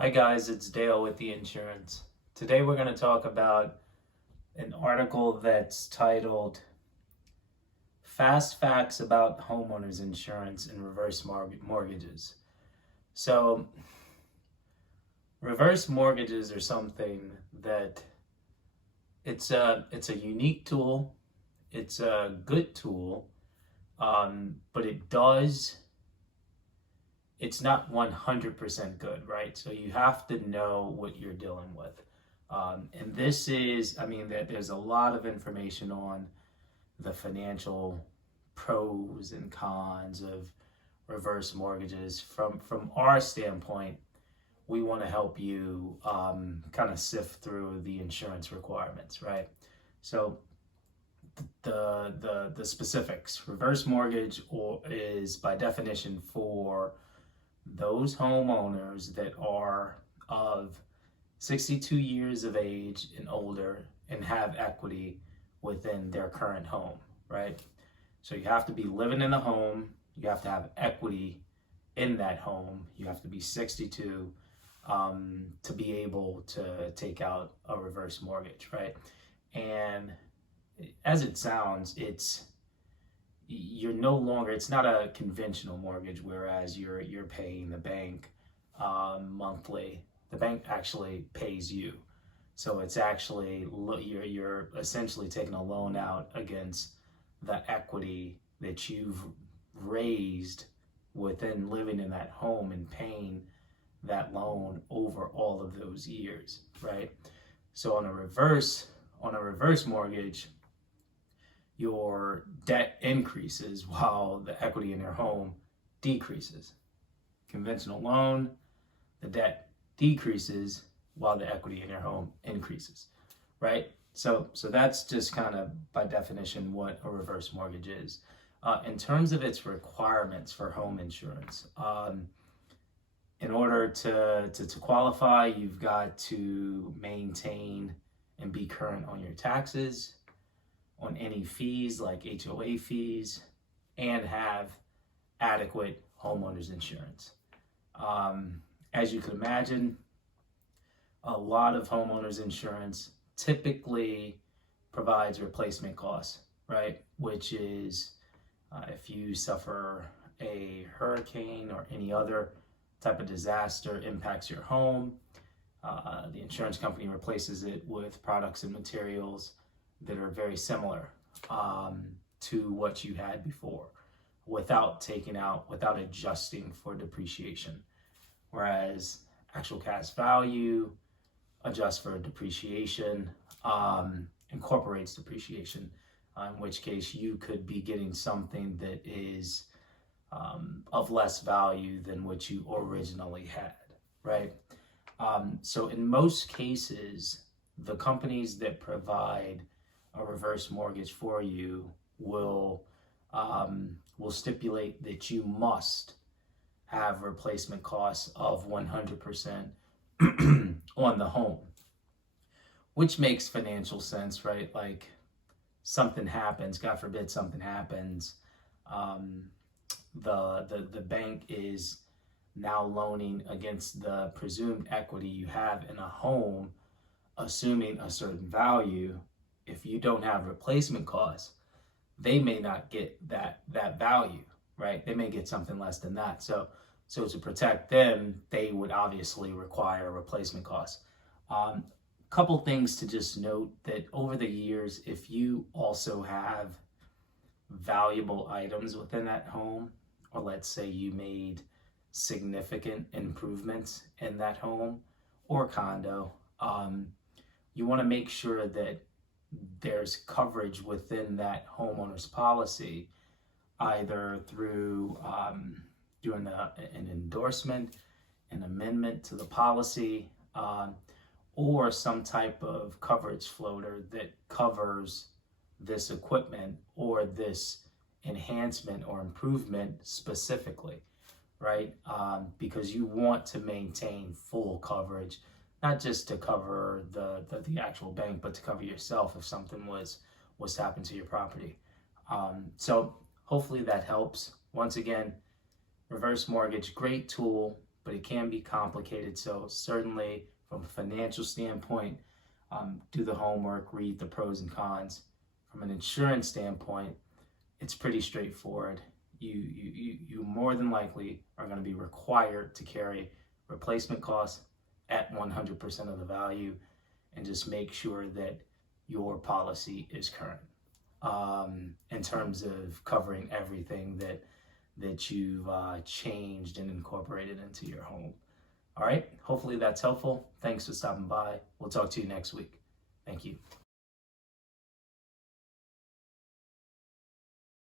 Hi guys, it's Dale with the insurance. Today we're going to talk about an article that's titled Fast Facts About Homeowners Insurance and Reverse Mortgages. So, reverse mortgages are something that it's a unique tool. It's a good tool, but it's not 100% good, right? So you have to know what you're dealing with. And this is, there's a lot of information on the financial pros and cons of reverse mortgages. From our standpoint, we want to help you kind of sift through the insurance requirements, right? So the specifics. Reverse mortgage is by definition for those homeowners that are of 62 years of age and older and have equity within their current home, right? So you have to be living in the home, you have to have equity in that home, you have to be 62 to be able to take out a reverse mortgage, right? And as it sounds, it's not a conventional mortgage, whereas you're paying the bank monthly. The bank actually pays you, so it's actually you're essentially taking a loan out against the equity that you've raised within living in that home and paying that loan over all of those years, right? So on a reverse mortgage, your debt increases while the equity in your home decreases. Conventional loan, the debt decreases while the equity in your home increases, right? So that's just kind of by definition what a reverse mortgage is. In terms of its requirements for home insurance, in order to qualify, you've got to maintain and be current on your taxes, on any fees like HOA fees, and have adequate homeowners insurance. As you can imagine, a lot of homeowners insurance typically provides replacement costs, right? Which is if you suffer a hurricane or any other type of disaster impacts your home, the insurance company replaces it with products and materials that are very similar to what you had before without adjusting for depreciation. Whereas actual cash value adjusts for depreciation, incorporates depreciation, in which case you could be getting something that is of less value than what you originally had, right? So in most cases, the companies that provide a reverse mortgage for you will stipulate that you must have replacement costs of 100% on the home, which makes financial sense, right? Like something happens, God forbid something happens, the bank is now loaning against the presumed equity you have in a home, assuming a certain value. If you don't have replacement costs, they may not get that value, right? They may get something less than that. So to protect them, they would obviously require replacement costs. Couple things to just note that over the years, if you also have valuable items within that home, or let's say you made significant improvements in that home or condo, you want to make sure that there's coverage within that homeowner's policy, either through doing an endorsement, an amendment to the policy, or some type of coverage floater that covers this equipment or this enhancement or improvement specifically, right? Because you want to maintain full coverage, not just to cover the actual bank, but to cover yourself if something was to happen to your property. So hopefully that helps. Once again, reverse mortgage, great tool, but it can be complicated. So certainly from a financial standpoint, do the homework, read the pros and cons. From an insurance standpoint, it's pretty straightforward. You more than likely are going to be required to carry replacement costs at 100% of the value, and just make sure that your policy is current in terms of covering everything that you've changed and incorporated into your home. All right, hopefully that's helpful. Thanks for stopping by. We'll talk to you next week. Thank you.